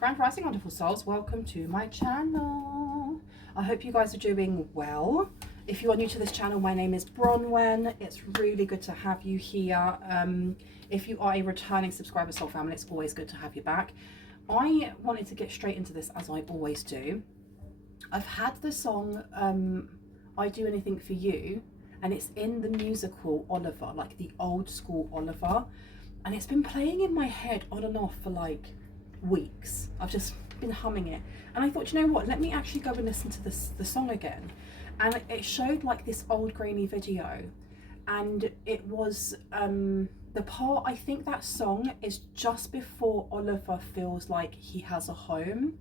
Grand Rising, wonderful souls, welcome to my channel. I hope you guys are doing well. If you are new to this channel, my name is Bronwen. It's really good to have you here. If you are a returning subscriber, soul family, it's always good to have you back. I wanted to get straight into this, as I always do. I've had the song I Do Anything For You, and it's in the musical Oliver, like the old school Oliver, and it's been playing in my head on and off for like weeks. I've just been humming it, and I thought, you know what, let me actually go and listen to the song again. And it showed like this old grainy video, and it was the part, I think that song is just before Oliver feels like he has a home,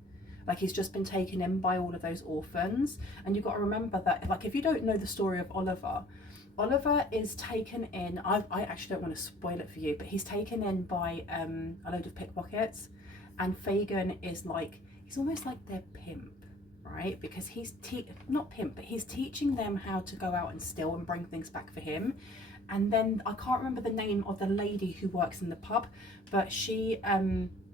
like he's just been taken in by all of those orphans. And you've got to remember that, like, if you don't know the story of Oliver, Oliver is taken in, I actually don't want to spoil it for you, but he's taken in by a load of pickpockets, and Fagen is like, he's almost like their pimp, right? Because he's not pimp, but he's teaching them how to go out and steal and bring things back for him. And then I can't remember the name of the lady who works in the pub, but she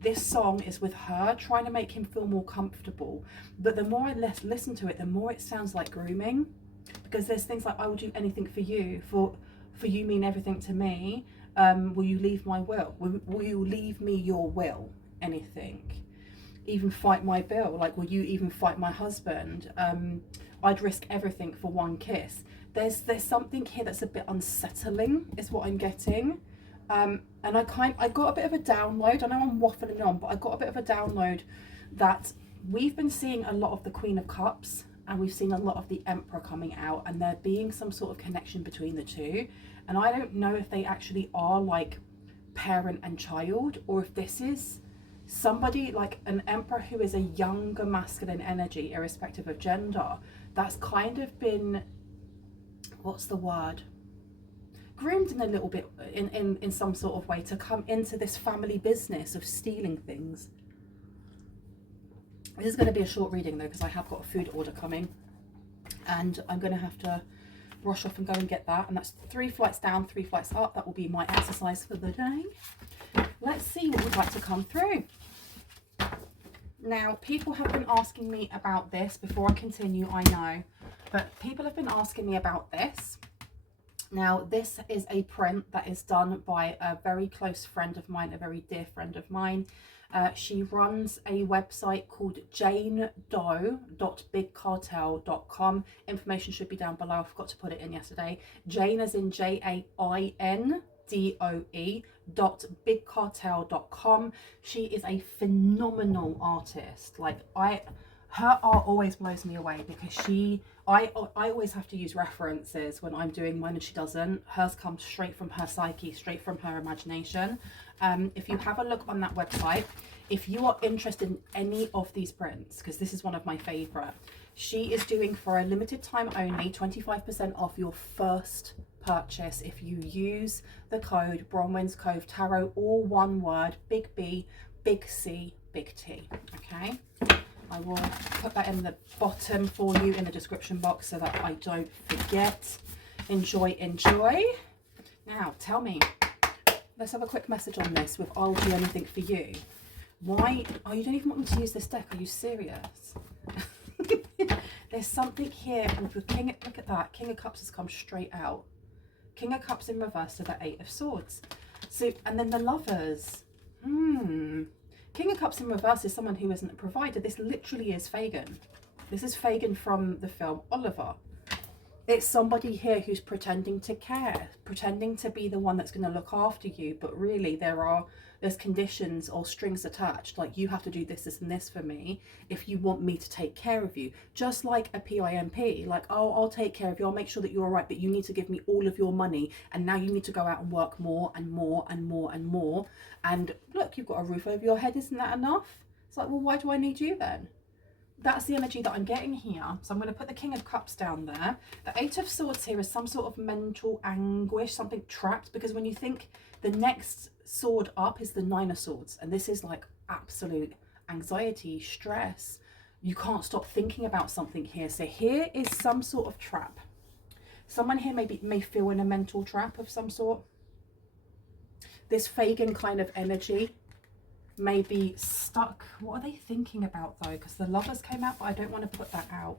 this song is with her trying to make him feel more comfortable. But the more I listen to it, the more it sounds like grooming, because there's things like, I will do anything for you, for you mean everything to me. Will you leave my will? Will you leave me your will? Anything, even fight my bill, like will you even fight my husband? I'd risk everything for one kiss. There's something here that's a bit unsettling, is what I'm getting. And I got a bit of a download. I know I'm waffling on, but I got a bit of a download that we've been seeing a lot of the Queen of Cups, and we've seen a lot of the Emperor coming out, and there being some sort of connection between the two. And I don't know if they actually are like parent and child, or if this is somebody like an Emperor who is a younger masculine energy, irrespective of gender, that's kind of been, what's the word, groomed in a little bit, in some sort of way, to come into this family business of stealing things. This is going to be a short reading though, because I have got a food order coming, and I'm going to have to rush off and go and get that. And that's 3 flights down, 3 flights up. That will be my exercise for the day. Let's see what would like to come through. Now, people have been asking me about this. Before I continue, I know, but people have been asking me about this. Now, this is a print that is done by a very close friend of mine, a very dear friend of mine. She runs a website called janedoe.bigcartel.com. Information should be down below. I forgot to put it in yesterday. Jane as in JAINDOE.bigcartel.com. She is a phenomenal artist. Like, her art always blows me away, because I always have to use references when I'm doing mine, and she doesn't. Hers comes straight from her psyche, straight from her imagination. If you have a look on that website, if you are interested in any of these prints, because this is one of my favorite, she is doing, for a limited time only, 25% off your first purchase if you use the code BronwensCoveTarot, all one word, big B, big C, big T. Okay, I will put that in the bottom for you in the description box so that I don't forget. Enjoy. Now tell me, let's have a quick message on this with I'll Do Anything For You. Why? Oh, you don't even want me to use this deck? Are you serious? There's something here with King. Look at that. King of Cups has come straight out. King of Cups in reverse to the 8 of Swords. So, and then the Lovers. King of Cups in reverse is someone who isn't a provider. This literally is Fagen. This is Fagen from the film Oliver. It's somebody here who's pretending to care, pretending to be the one that's going to look after you, but really there's conditions or strings attached, like you have to do this, this and this for me if you want me to take care of you. Just like a PIMP, like, oh, I'll take care of you, I'll make sure that you're all right, but you need to give me all of your money, and now you need to go out and work more and more and more and more, and look, you've got a roof over your head, isn't that enough? It's like, well, why do I need you then? That's the energy that I'm getting here. So I'm going to put the King of Cups down there. The 8 of Swords here is some sort of mental anguish, something trapped, because when you think the next sword up is the 9 of Swords, and this is like absolute anxiety, stress. You can't stop thinking about something here. So here is some sort of trap. Someone here may feel in a mental trap of some sort. This Fagen kind of energy maybe stuck. What are they thinking about though? Because the Lovers came out, but I don't want to put that out.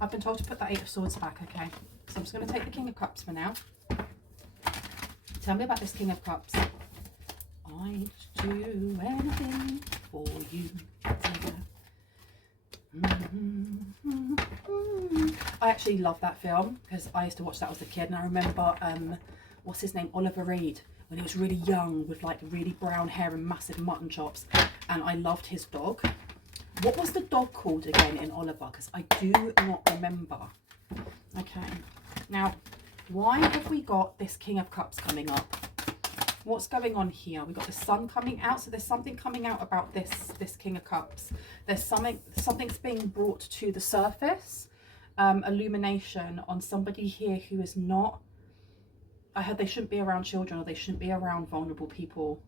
I've been told to put that Eight of Swords back, okay? So I'm just going to take the King of Cups for now. Tell me about this King of Cups. I'd do anything for you. I actually love that film because I used to watch that as a kid, and I remember what's his name, Oliver Reed, when he was really young with like really brown hair and massive mutton chops, and I loved his dog. What was the dog called again in Oliver? Because I do not remember. Okay, now why have we got this King of Cups coming up? What's going on here? We've got the Sun coming out, so there's something coming out about this King of Cups. There's something's being brought to the surface, illumination on somebody here who is not. I heard they shouldn't be around children, or they shouldn't be around vulnerable people.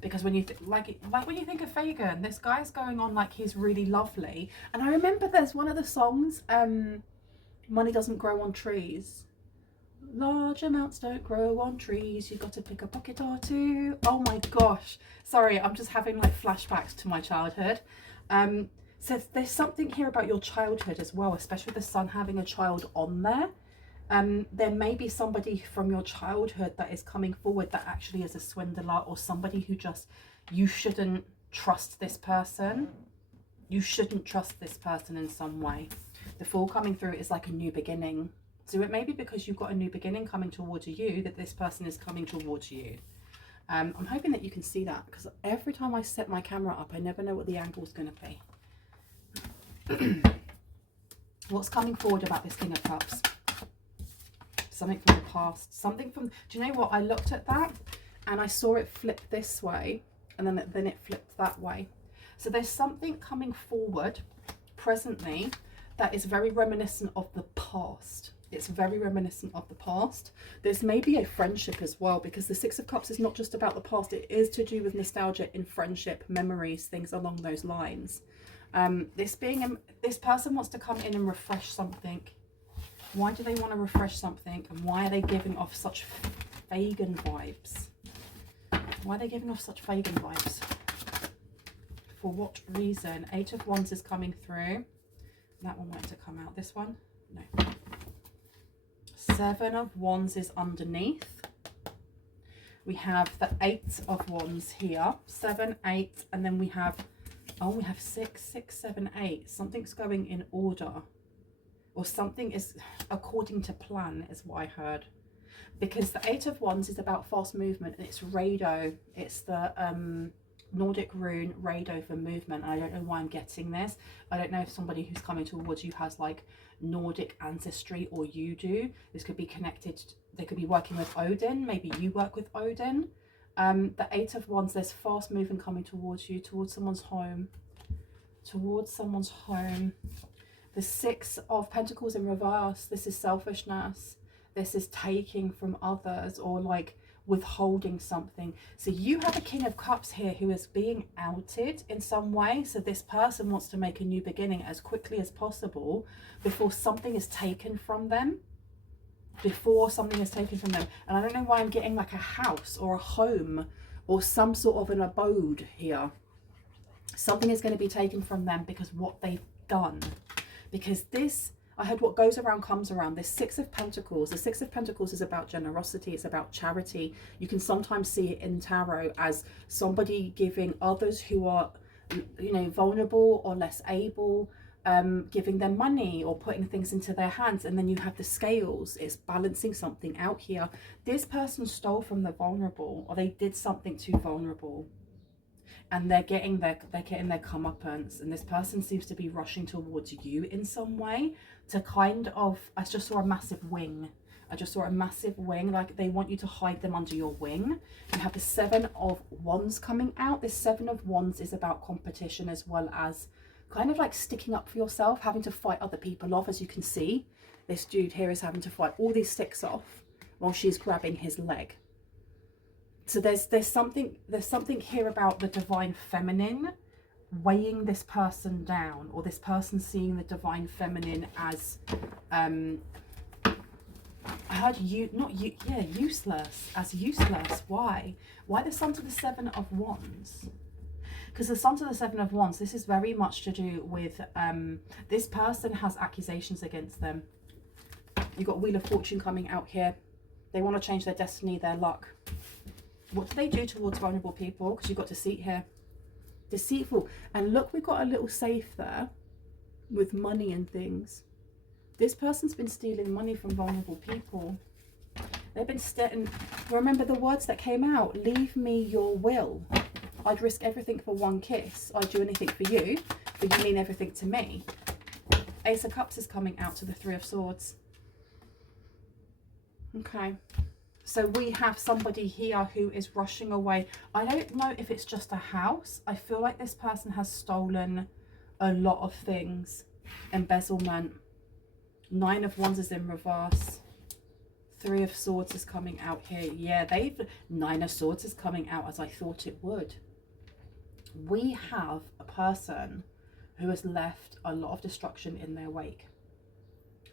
Because when you like when you think of Fagen, this guy's going on like he's really lovely, and I remember there's one of the songs, "Money Doesn't Grow on Trees." Large amounts don't grow on trees, you've got to pick a pocket or two. Oh my gosh, sorry, I'm just having like flashbacks to my childhood. So there's something here about your childhood as well, especially the Sun having a child on there. There may be somebody from your childhood that is coming forward that actually is a swindler, or somebody who just, you shouldn't trust this person. You shouldn't trust this person in some way. The Fool coming through is like a new beginning. So it may be because you've got a new beginning coming towards you that this person is coming towards you. I'm hoping that you can see that, because every time I set my camera up, I never know what the angle is going to be. What's coming forward about this King of Cups? Something from the past. Something from... Do you know what? I looked at that and I saw it flip this way, and then it flipped that way. So there's something coming forward presently that is very reminiscent of the past. It's very reminiscent of the past. There's maybe a friendship as well, because the Six of Cups is not just about the past. It is to do with nostalgia in friendship, memories, things along those lines. This person wants to come in and refresh something. Why do they want to refresh something? And why are they giving off such Fagen vibes? Why are they giving off such Fagen vibes? For what reason? Eight of Wands is coming through. That one wanted to come out. This one? No. Seven of Wands is underneath. We have the Eight of Wands here. 7, 8, and then we have, oh, we have 6, 6, 7, 8. Something's going in order. Or something is according to plan, is what I heard. Because the Eight of Wands is about fast movement, and it's Rado. It's the Nordic rune Rado for movement. I don't know why I'm getting this. I don't know if somebody who's coming towards you has like Nordic ancestry, or you do. This could be connected. They could be working with Odin. Maybe you work with Odin. The Eight of Wands, there's fast movement coming towards you, towards someone's home. Towards someone's home. The Six of Pentacles in reverse. This is selfishness. This is taking from others, or like withholding something. So you have a King of Cups here who is being outed in some way. So this person wants to make a new beginning as quickly as possible before something is taken from them. Before something is taken from them. And I don't know why I'm getting like a house or a home or some sort of an abode here. Something is going to be taken from them because what they've done. Because this, I heard what goes around comes around. This Six of Pentacles, the Six of Pentacles is about generosity. It's about charity. You can sometimes see it in tarot as somebody giving others who are, you know, vulnerable or less able, giving them money or putting things into their hands. And then you have the scales. It's balancing something out here. This person stole from the vulnerable, or they did something too vulnerable. And they're getting their comeuppance, and this person seems to be rushing towards you in some way to kind of, I just saw a massive wing. I just saw a massive wing, like they want you to hide them under your wing. You have the Seven of Wands coming out. This Seven of Wands is about competition, as well as kind of like sticking up for yourself, having to fight other people off. As you can see, this dude here is having to fight all these sticks off while she's grabbing his leg. So there's something here about the divine feminine weighing this person down, or this person seeing the divine feminine as I heard useless, as useless. Why the Sun to the Seven of Wands? Because the Sun to the Seven of Wands, this is very much to do with this person has accusations against them. You've got Wheel of Fortune coming out here. They want to change their destiny, their luck. What do they do towards vulnerable people? Because you've got deceit here. Deceitful. And look, we've got a little safe there with money and things. This person's been stealing money from vulnerable people. They've been remember the words that came out? Leave me your will. I'd risk everything for one kiss. I'd do anything for you, but you mean everything to me. Ace of Cups is coming out to the Three of Swords. Okay. So we have somebody here who is rushing away. I don't know if it's just a house. I feel like this person has stolen a lot of things. Embezzlement. Nine of Wands is in reverse. Three of Swords is coming out here. Yeah, Nine of Swords is coming out as I thought it would. We have a person who has left a lot of destruction in their wake.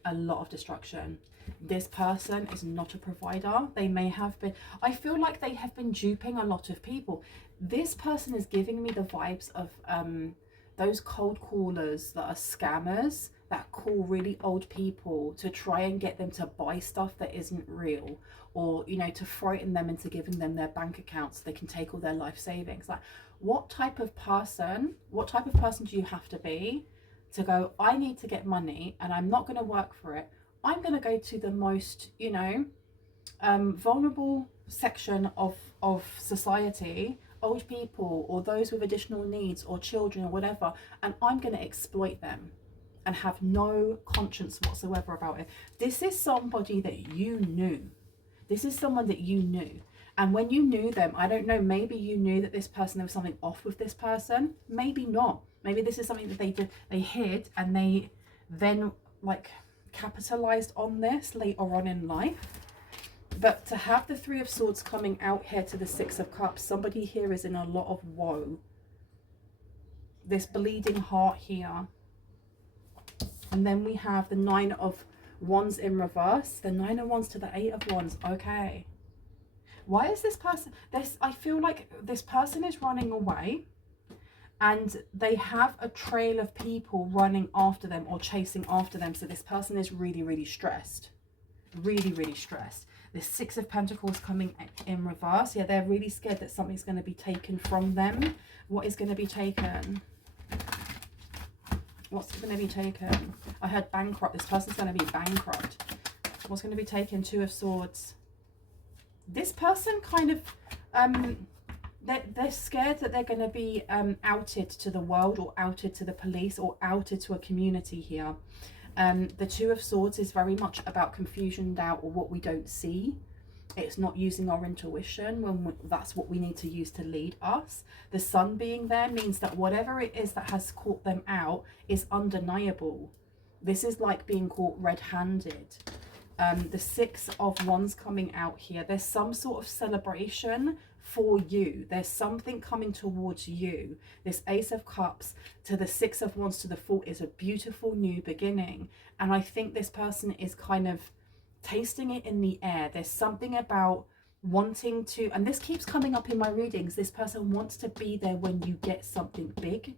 A lot of destruction. This person is not a provider. They may have been. I feel like they have been duping a lot of people. This person is giving me the vibes of those cold callers that are scammers, that call really old people to try and get them to buy stuff that isn't real, or, you know, to frighten them into giving them their bank account so they can take all their life savings. Like, what type of person do you have to be to go, I need to get money and I'm not going to work for it. I'm going to go to the most, you know, vulnerable section of society, old people or those with additional needs or children or whatever, and I'm going to exploit them and have no conscience whatsoever about it. This is somebody that you knew. This is someone that you knew. And when you knew them, I don't know, maybe you knew that this person, there was something off with this person. Maybe not. Maybe this is something that they did, they hid, and they then like capitalized on this later on in life. But to have the Three of Swords coming out here to the Six of Cups, somebody here is in a lot of woe. This bleeding heart here. And then we have the Nine of Wands in reverse. The Nine of Wands to the Eight of Wands. Okay. Why is this person... I feel like this person is running away. And they have a trail of people running after them or chasing after them. So this person is really, really stressed. Really, really stressed. The Six of Pentacles coming in reverse. Yeah, they're really scared that something's going to be taken from them. What is going to be taken? What's going to be taken? I heard bankrupt. This person's going to be bankrupt. What's going to be taken? Two of Swords. This person kind of... They're scared that they're going to be outed to the world, or outed to the police, or outed to a community here. The Two of Swords is very much about confusion, doubt, or what we don't see. It's not using our intuition when that's what we need to use to lead us. The Sun being there means that whatever it is that has caught them out is undeniable. This is like being caught red-handed. The Six of Wands coming out here. There's some sort of celebration for you. There's something coming towards you. This Ace of Cups to the Six of Wands to the Fool is a beautiful new beginning. And I think this person is kind of tasting it in the air. There's something about wanting to, and this keeps coming up in my readings, this person wants to be there when you get something big.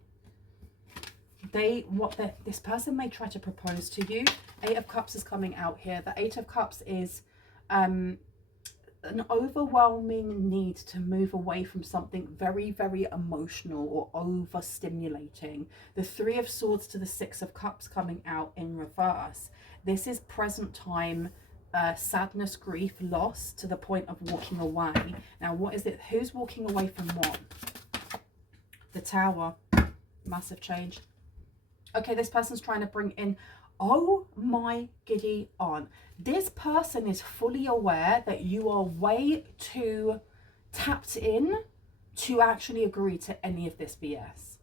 This person may try to propose to you. Eight of Cups is coming out here. The Eight of Cups is an overwhelming need to move away from something very, very emotional or overstimulating. The Three of Swords to the Six of Cups coming out in reverse. This is present time sadness, grief, loss to the point of walking away. Now, what is it? Who's walking away from what? The Tower. Massive change. Okay, this person's trying to bring in... Oh my giddy aunt. This person is fully aware that you are way too tapped in to actually agree to any of this BS.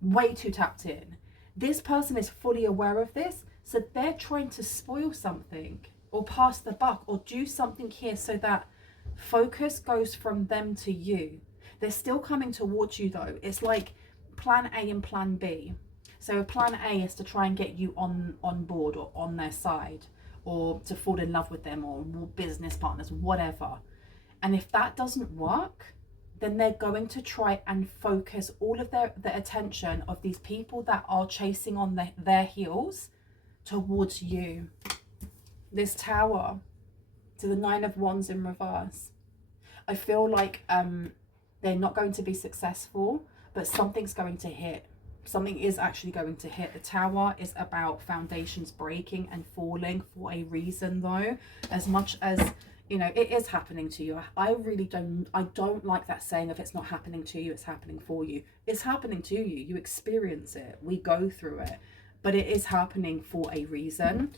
Way too tapped in. This person is fully aware of this, so they're trying to spoil something or pass the buck or do something here so that focus goes from them to you. They're still coming towards you though. It's like plan A and plan B. So plan A is to try and get you on board or on their side, or to fall in love with them, or business partners, whatever. And if that doesn't work, then they're going to try and focus all of their attention of these people that are chasing on their heels towards you. This Tower to the Nine of Wands in reverse. I feel like they're not going to be successful, but something's going to hit. Something is actually going to hit. The Tower is about foundations breaking and falling for a reason, though. As much as, you know, it is happening to you. I don't like that saying, if it's not happening to you, it's happening for you. It's happening to you. You experience it. We go through it. But it is happening for a reason.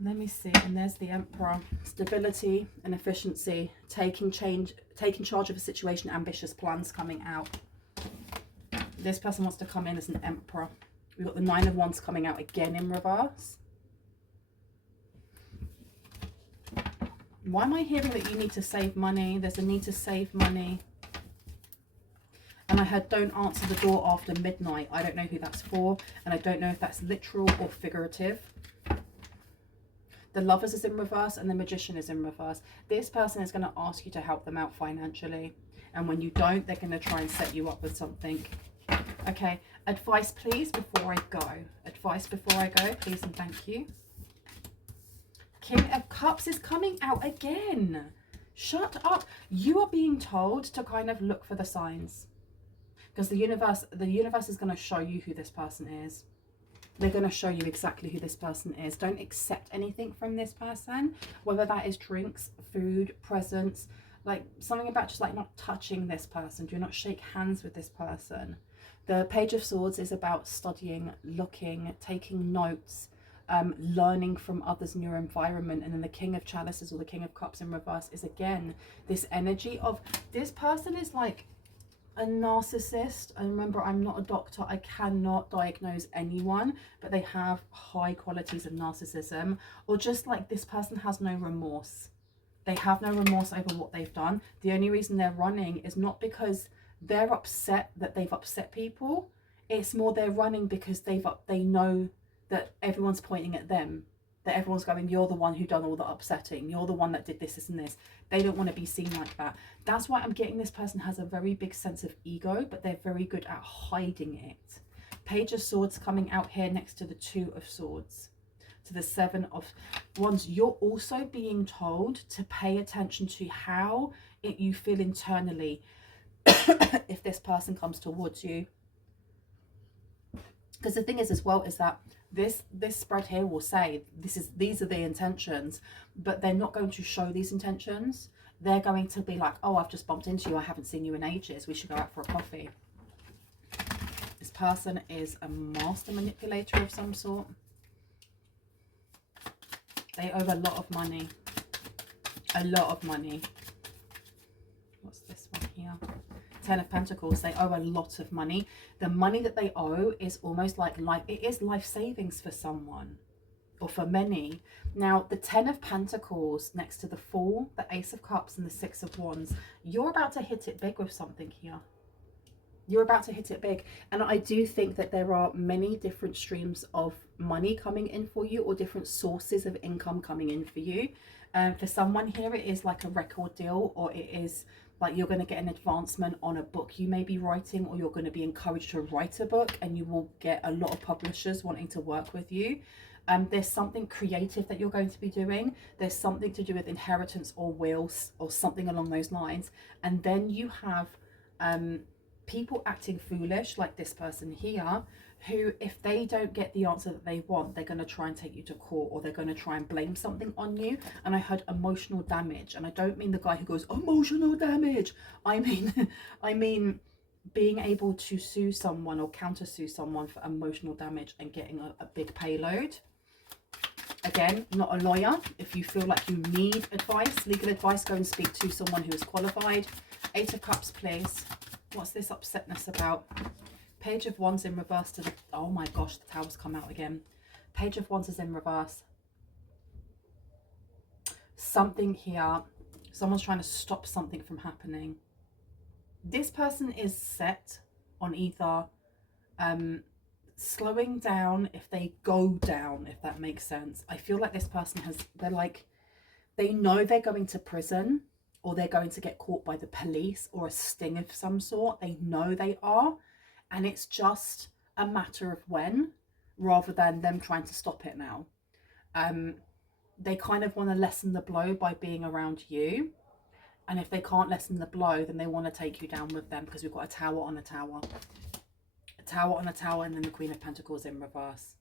Let me see. And there's the Emperor. Stability and efficiency. Taking charge of a situation. Ambitious plans coming out. This person wants to come in as an Emperor. We've got the Nine of Wands coming out again in reverse. Why am I hearing that you need to save money? There's a need to save money. And I heard don't answer the door after midnight. I don't know who that's for. And I don't know if that's literal or figurative. The Lovers is in reverse and the Magician is in reverse. This person is going to ask you to help them out financially. And when you don't, they're going to try and set you up with something. Okay, advice please before I go. Advice before I go, please and thank you. King of Cups is coming out again. Shut up. You are being told to kind of look for the signs. Because the universe is going to show you who this person is. They're going to show you exactly who this person is. Don't accept anything from this person, whether that is drinks, food, presents, like something about just like not touching this person. Do not shake hands with this person. The Page of Swords is about studying, looking, taking notes, learning from others in your environment. And then the King of Chalices or the King of Cups in reverse is again this energy of this person is like a narcissist. And remember, I'm not a doctor, I cannot diagnose anyone, but they have high qualities of narcissism, or just like this person has no remorse. They have no remorse over what they've done. The only reason they're running is not because they're upset that they've upset people. It's more they're running because they know that everyone's pointing at them, that everyone's going, you're the one who done all the upsetting, you're the one that did this and this. They don't want to be seen like that. That's why I'm getting this person has a very big sense of ego, but they're very good at hiding it. Page of Swords coming out here next to the Two of Swords, to the Seven of Wands. You're also being told to pay attention to how you feel internally if this person comes towards you. Because the thing is as well is that this spread here will say these are the intentions, but they're not going to show these intentions. They're going to be like, oh, I've just bumped into you, I haven't seen you in ages, we should go out for a coffee. This person is a master manipulator of some sort. They owe a lot of money. A lot of money. What's this one here? Ten of Pentacles. They owe a lot of money. The money that they owe is almost like it is life savings for someone, or for many. Now the Ten of Pentacles next to the Fool, the Ace of Cups and the Six of Wands, you're about to hit it big with something here. You're about to hit it big. And I do think that there are many different streams of money coming in for you, or different sources of income coming in for you. For someone here, it is like a record deal, or it is like you're going to get an advancement on a book you may be writing, or you're going to be encouraged to write a book, and you will get a lot of publishers wanting to work with you. There's something creative that you're going to be doing. There's something to do with inheritance or wills or something along those lines. And then you have people acting foolish, like this person here, who, if they don't get the answer that they want, they're going to try and take you to court, or they're going to try and blame something on you. And I heard emotional damage, and I don't mean the guy who goes emotional damage. I mean being able to sue someone or counter sue someone for emotional damage and getting a big payload. Again, not a lawyer. If you feel like you need advice, legal advice, go and speak to someone who is qualified. Eight of Cups, please. What's this upsetness about? Page of Wands in reverse to the... Oh my gosh, the Tower's come out again. Page of Wands is in reverse. Something here. Someone's trying to stop something from happening. This person is set on either slowing down if they go down, if that makes sense. I feel like this person they know they're going to prison, or they're going to get caught by the police, or a sting of some sort. They know they are, and it's just a matter of when, rather than them trying to stop it now. They kind of want to lessen the blow by being around you, and if they can't lessen the blow, then they want to take you down with them, because we've got a tower on a tower, a tower on a tower, and then the Queen of Pentacles in reverse.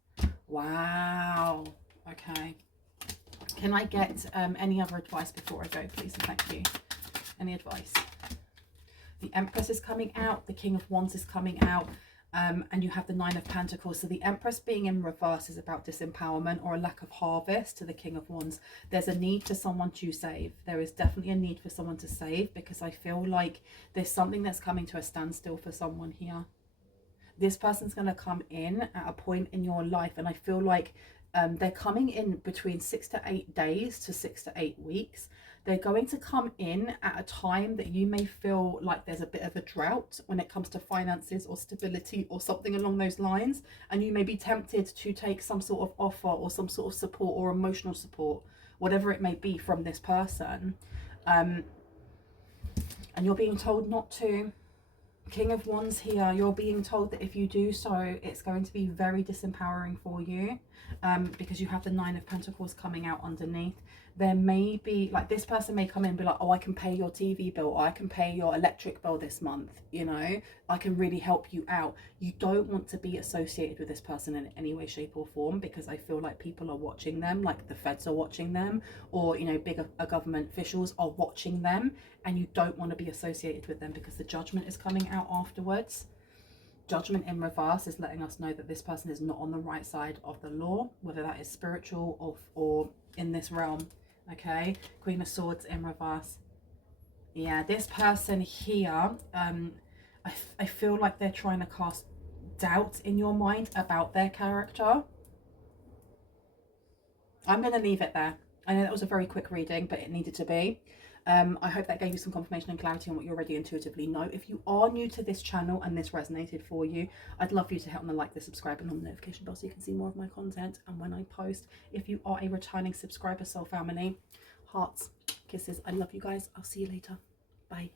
Wow. Okay, can I get any other advice before I go, please? And thank you. Any advice? The Empress is coming out, the King of Wands is coming out, and you have the Nine of Pentacles. So the Empress being in reverse is about disempowerment or a lack of harvest to the King of Wands. There's a need for someone to save. There is definitely a need for someone to save, because I feel like there's something that's coming to a standstill for someone here. This person's going to come in at a point in your life, and I feel like they're coming in between 6 to 8 days to 6 to 8 weeks. They're going to come in at a time that you may feel like there's a bit of a drought when it comes to finances or stability or something along those lines, and you may be tempted to take some sort of offer or some sort of support or emotional support, whatever it may be, from this person, and you're being told not to. King of Wands here, you're being told that if you do so, it's going to be very disempowering for you, because you have the Nine of Pentacles coming out underneath. There may be, like, this person may come in and be like, oh, I can pay your TV bill, or I can pay your electric bill this month, you know, I can really help you out. You don't want to be associated with this person in any way, shape or form, because I feel like people are watching them, like the feds are watching them, or, you know, bigger government officials are watching them, and you don't want to be associated with them, because the Judgment is coming out afterwards. Judgment in reverse is letting us know that this person is not on the right side of the law, whether that is spiritual or in this realm. Okay, Queen of Swords in reverse. Yeah, this person here, I feel like they're trying to cast doubt in your mind about their character. I'm going to leave it there. I know that was a very quick reading, but it needed to be. I hope that gave you some confirmation and clarity on what you already intuitively know. If you are new to this channel and this resonated for you, I'd love for you to hit on the like, the subscribe, and on the notification bell so you can see more of my content and when I post. If you are a returning subscriber, soul family, hearts, kisses, I love you guys. I'll see you later. Bye.